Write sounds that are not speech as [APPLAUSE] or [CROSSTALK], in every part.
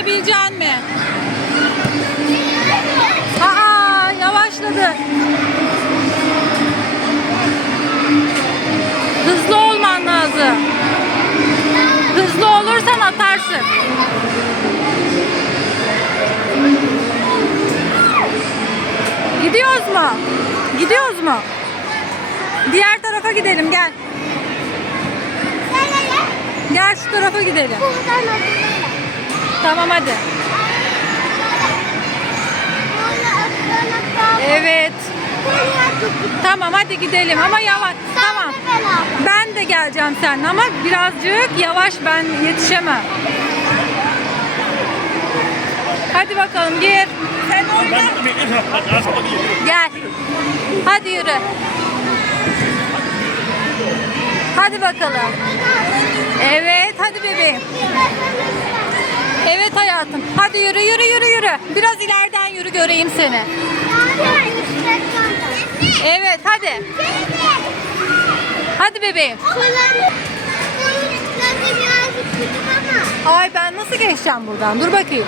alabilecek mi? Aa yavaşladı. Hızlı olman lazım. Hızlı olursan atarsın. Gidiyoruz mu? Gidiyoruz mu? Diğer tarafa gidelim gel. Gel şu tarafa gidelim. Tamam hadi. Evet. Tamam hadi gidelim ama yavaş. Tamam. Ben de geleceğim seninle ama birazcık yavaş ben yetişemem. Hadi bakalım gir. Sen. Gel. Hadi yürü. Hadi bakalım. Evet hadi bebeğim. Evet hayatım. Hadi yürü yürü yürü yürü. Biraz ileriden yürü göreyim seni. Evet hadi. Hadi bebeğim. Ay ben nasıl geçeceğim buradan? Dur bakayım.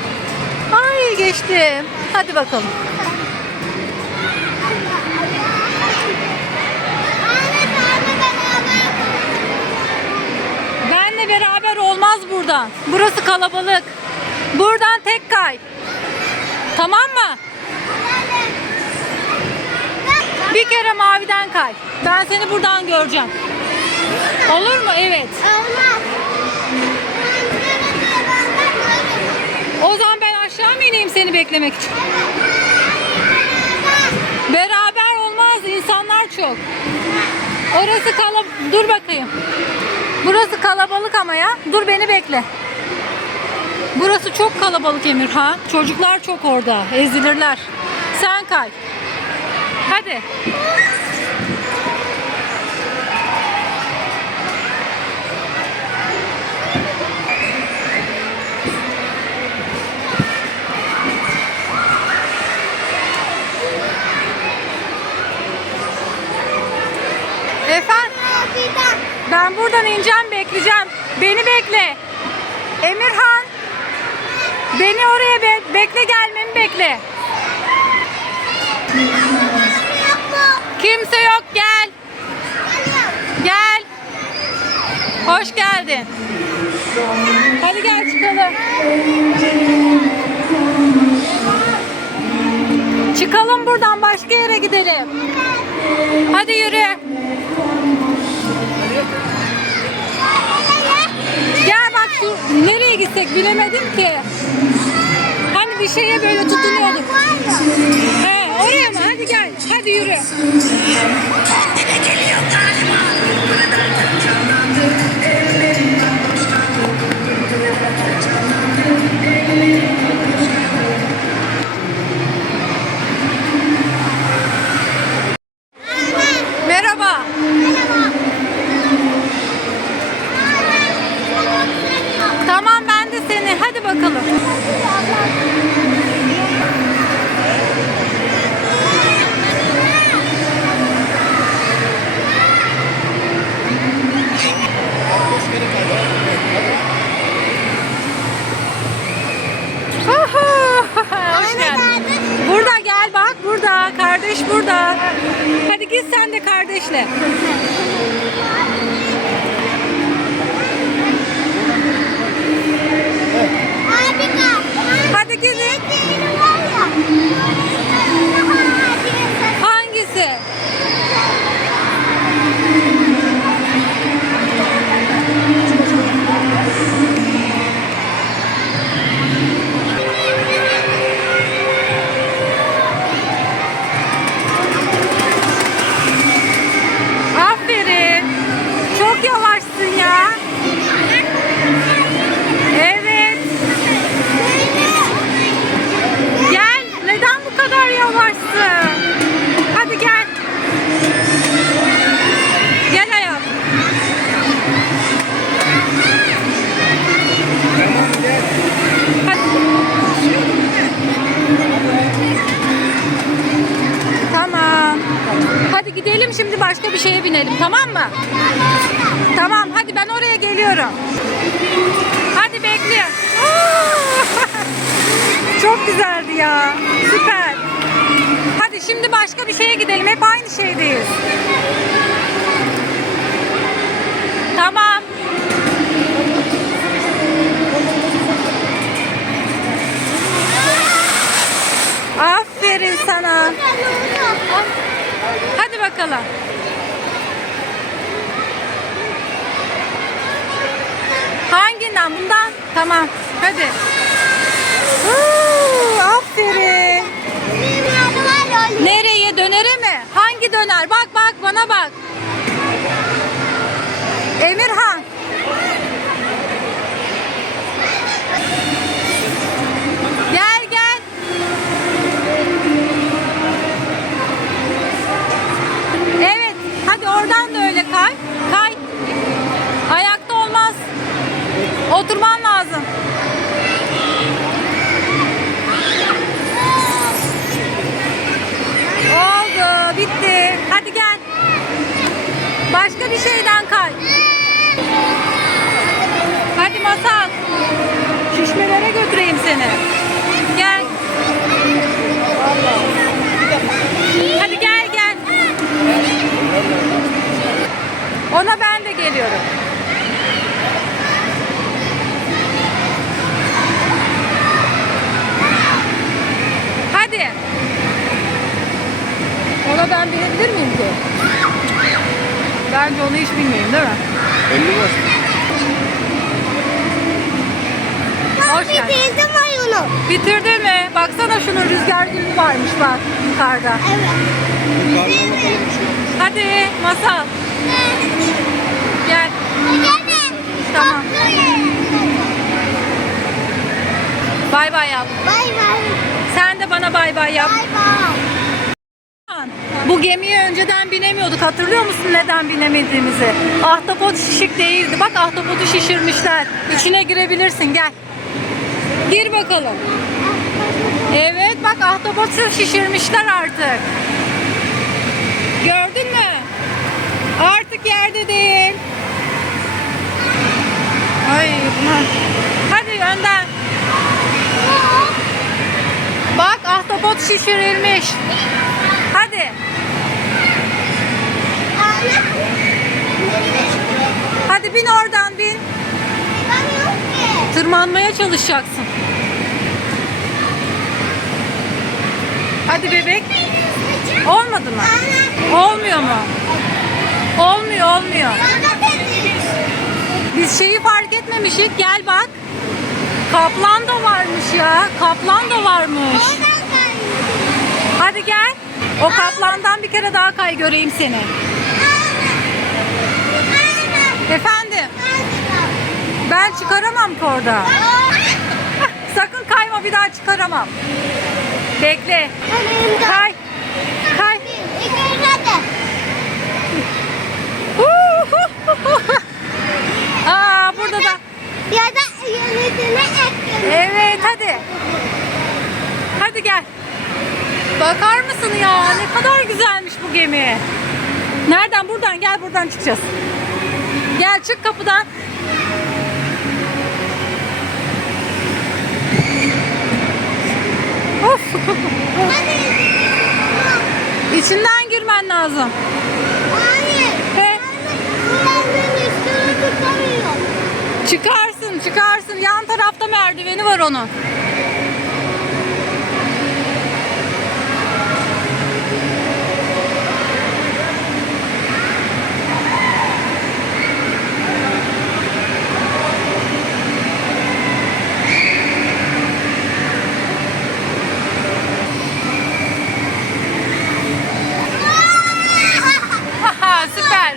Ay geçtim. Hadi bakalım. Benle beraber olmaz buradan. Burası kalabalık. Buradan tek kay. Tamam mı? Bir kere maviden kay. Ben seni buradan göreceğim. Olur mu? Evet. O zaman ben aşağı mı ineyim seni beklemek için? Beraber olmaz. insanlar çok. Orası kalab... Dur bakayım. Burası kalabalık ama ya. Dur beni bekle. Burası çok kalabalık Emirhan. Çocuklar çok orada. Ezilirler. Sen kay. Hadi. Efendim? Ben buradan ineceğim, bekleyeceğim. Beni bekle. Emirhan. Beni oraya be- bekle gelmemi bekle. Kimse yok gel. Gel. Hoş geldin. Hadi gel çıkalım. Çıkalım buradan başka yere gidelim. Hadi yürü. Bak şu nereye gitsek bilemedim ki. Hani bir şeye böyle tutunuyorduk. He, oraya mı? Hadi gel. Hadi yürü. Merhaba. De kardeşle. hadi gidelim şimdi başka bir şeye binelim tamam mı? Tamam hadi ben oraya geliyorum. Hadi bekle. [LAUGHS] Çok güzeldi ya. Süper. Hadi şimdi başka bir şeye gidelim. Hep aynı şeydeyiz. Tamam. Aferin sana bakalım. Hanginden? Bundan? Tamam. Hadi. Uuu, aferin. Nereye? Dönere mi? Hangi döner? Bak bak bana bak. Emirhan. Oradan da öyle kay. Kay. Ayakta olmaz. Oturman lazım. Oldu. Bitti. Hadi gel. Başka bir şeyden kay. Hadi masal. Şişmelere götüreyim seni. Gel. Hadi gel gel. Ona ben de geliyorum. Hadi. Ona ben binebilir miyim ki? Bence onu hiç bilmiyorum değil mi? Elli var. Hoş Ben geldin. bitirdim oyunu. Bitirdin mi? Baksana şunun rüzgar gülü varmış bak yukarıda. Evet. Hadi masal gel. Tamam. Bay bay yap. Bay bay. Sen de bana bay bay yap. Bay bay. Bu gemiye önceden binemiyorduk. Hatırlıyor musun neden binemediğimizi? Ahtapot şişik değildi. Bak ahtapotu şişirmişler. İçine girebilirsin gel. Gir bakalım. Evet bak ahtapotu şişirmişler artık. Gördün mü? Artık yerde değil. Ay bunlar. Hadi önden. Bak ahtapot şişirilmiş. Hadi. Hadi bin oradan bin. Ben yok ki. Tırmanmaya çalışacaksın. Hadi bebek. Olmadı mı? Olmuyor mu? Olmuyor olmuyor. Biz şeyi fark etmemişik. Gel bak. Kaplan da varmış ya. Kaplan da varmış. Hadi gel. O kaplandan bir kere daha kay göreyim seni. Efendim. Ben çıkaramam ki orada. [LAUGHS] Sakın kayma bir daha çıkaramam. Bekle. Kay. Kay. Aa burada da. Ya da ekledim. Evet hadi. Hadi gel. Bakar mısın ya ne kadar güzelmiş bu gemi. Nereden? Buradan gel buradan çıkacağız. Gel çık kapıdan. İçinden girmen lazım. Hayır. He. Çıkarsın çıkarsın. Yan tarafta merdiveni var onun. Haha, Süper.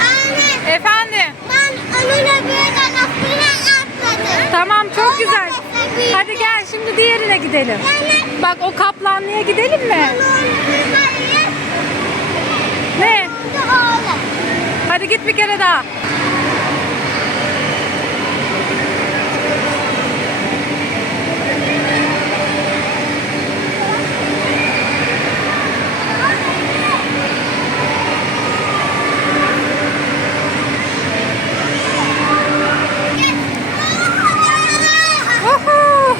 Anne. Efendim. Ben önüne bir tarafına atladım. Tamam çok güzel. Hadi gel şimdi diğerine gidelim. Yani Bak o kaplanlıya gidelim mi? Ne? Hadi git bir kere daha. Uhu.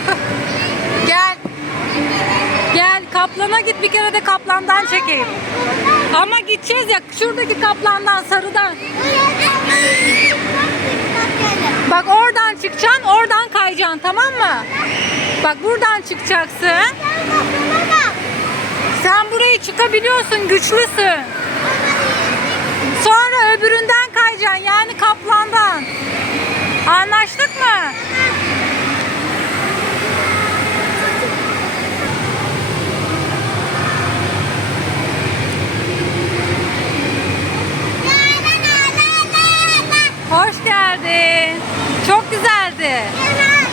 Gel. Gel de kaplandan çekeyim. Ama gideceğiz ya şuradaki kaplandan sarıdan. Bak oradan çıkacaksın oradan kayacaksın tamam mı? Bak buradan çıkacaksın. Sen burayı çıkabiliyorsun güçlüsün. Sonra öbüründen kayacaksın yani kaplandan. Anlaştık mı? Çok güzeldi. Gene gideceğiz.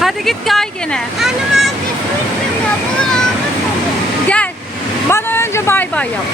Hadi gene. Annem az düşmüştüm ya. Bu olmuş mu? Gel. Bana önce bay bay yap.